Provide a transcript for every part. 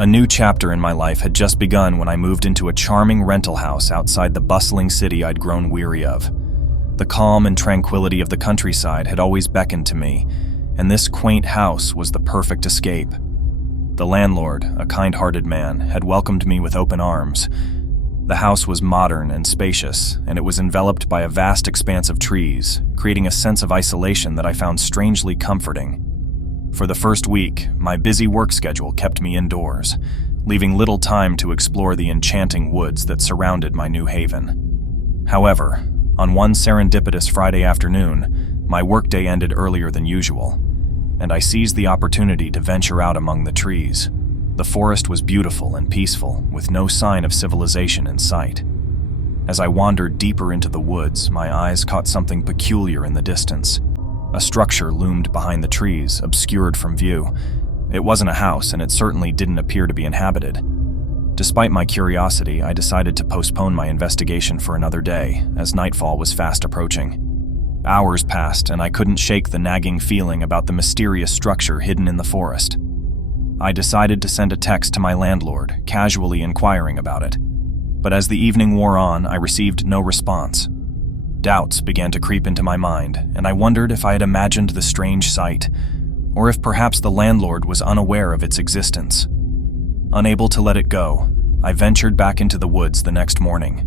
A new chapter in my life had just begun when I moved into a charming rental house outside the bustling city I'd grown weary of. The calm and tranquility of the countryside had always beckoned to me, and this quaint house was the perfect escape. The landlord, a kind-hearted man, had welcomed me with open arms. The house was modern and spacious, and it was enveloped by a vast expanse of trees, creating a sense of isolation that I found strangely comforting. For the first week, my busy work schedule kept me indoors, leaving little time to explore the enchanting woods that surrounded my new haven. However, on one serendipitous Friday afternoon, my workday ended earlier than usual, and I seized the opportunity to venture out among the trees. The forest was beautiful and peaceful, with no sign of civilization in sight. As I wandered deeper into the woods, my eyes caught something peculiar in the distance. A structure loomed behind the trees, obscured from view. It wasn't a house, and it certainly didn't appear to be inhabited. Despite my curiosity, I decided to postpone my investigation for another day, as nightfall was fast approaching. Hours passed, and I couldn't shake the nagging feeling about the mysterious structure hidden in the forest. I decided to send a text to my landlord, casually inquiring about it. But as the evening wore on, I received no response. Doubts began to creep into my mind, and I wondered if I had imagined the strange sight, or if perhaps the landlord was unaware of its existence. Unable to let it go, I ventured back into the woods the next morning.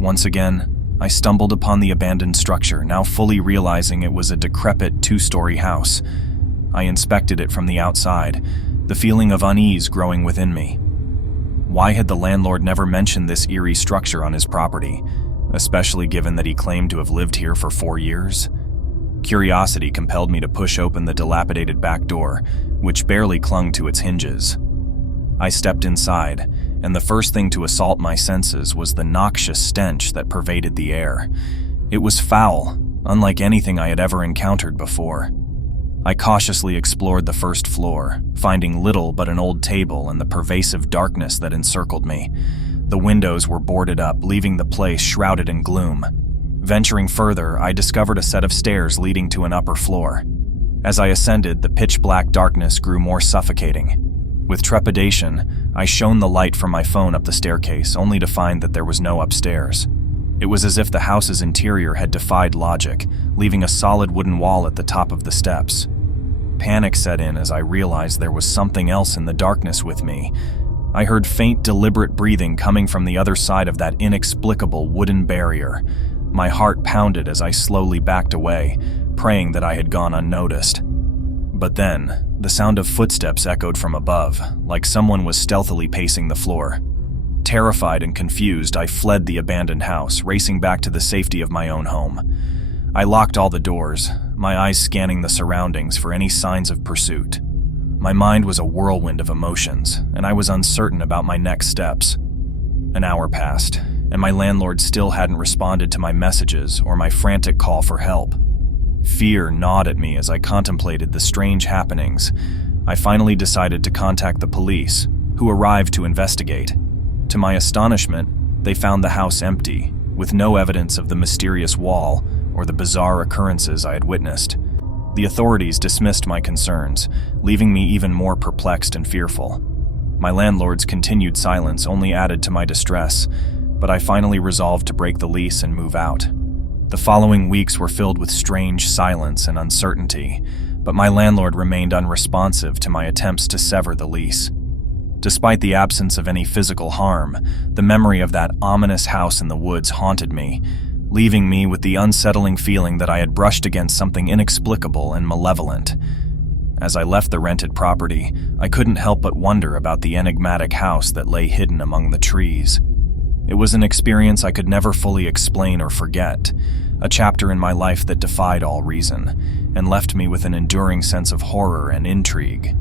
Once again, I stumbled upon the abandoned structure, now fully realizing it was a decrepit two-story house. I inspected it from the outside, the feeling of unease growing within me. Why had the landlord never mentioned this eerie structure on his property, especially given that he claimed to have lived here for 4 years? Curiosity compelled me to push open the dilapidated back door, which barely clung to its hinges. I stepped inside, and the first thing to assault my senses was the noxious stench that pervaded the air. It was foul, unlike anything I had ever encountered before. I cautiously explored the first floor, finding little but an old table and the pervasive darkness that encircled me. The windows were boarded up, leaving the place shrouded in gloom. Venturing further, I discovered a set of stairs leading to an upper floor. As I ascended, the pitch-black darkness grew more suffocating. With trepidation, I shone the light from my phone up the staircase, only to find that there was no upstairs. It was as if the house's interior had defied logic, leaving a solid wooden wall at the top of the steps. Panic set in as I realized there was something else in the darkness with me. I heard faint, deliberate breathing coming from the other side of that inexplicable wooden barrier. My heart pounded as I slowly backed away, praying that I had gone unnoticed. But then, the sound of footsteps echoed from above, like someone was stealthily pacing the floor. Terrified and confused, I fled the abandoned house, racing back to the safety of my own home. I locked all the doors, my eyes scanning the surroundings for any signs of pursuit. My mind was a whirlwind of emotions, and I was uncertain about my next steps. An hour passed, and my landlord still hadn't responded to my messages or my frantic call for help. Fear gnawed at me as I contemplated the strange happenings. I finally decided to contact the police, who arrived to investigate. To my astonishment, they found the house empty, with no evidence of the mysterious wall or the bizarre occurrences I had witnessed. The authorities dismissed my concerns, leaving me even more perplexed and fearful. My landlord's continued silence only added to my distress, but I finally resolved to break the lease and move out. The following weeks were filled with strange silence and uncertainty, but my landlord remained unresponsive to my attempts to sever the lease. Despite the absence of any physical harm, the memory of that ominous house in the woods haunted me, leaving me with the unsettling feeling that I had brushed against something inexplicable and malevolent. As I left the rented property, I couldn't help but wonder about the enigmatic house that lay hidden among the trees. It was an experience I could never fully explain or forget, a chapter in my life that defied all reason, and left me with an enduring sense of horror and intrigue.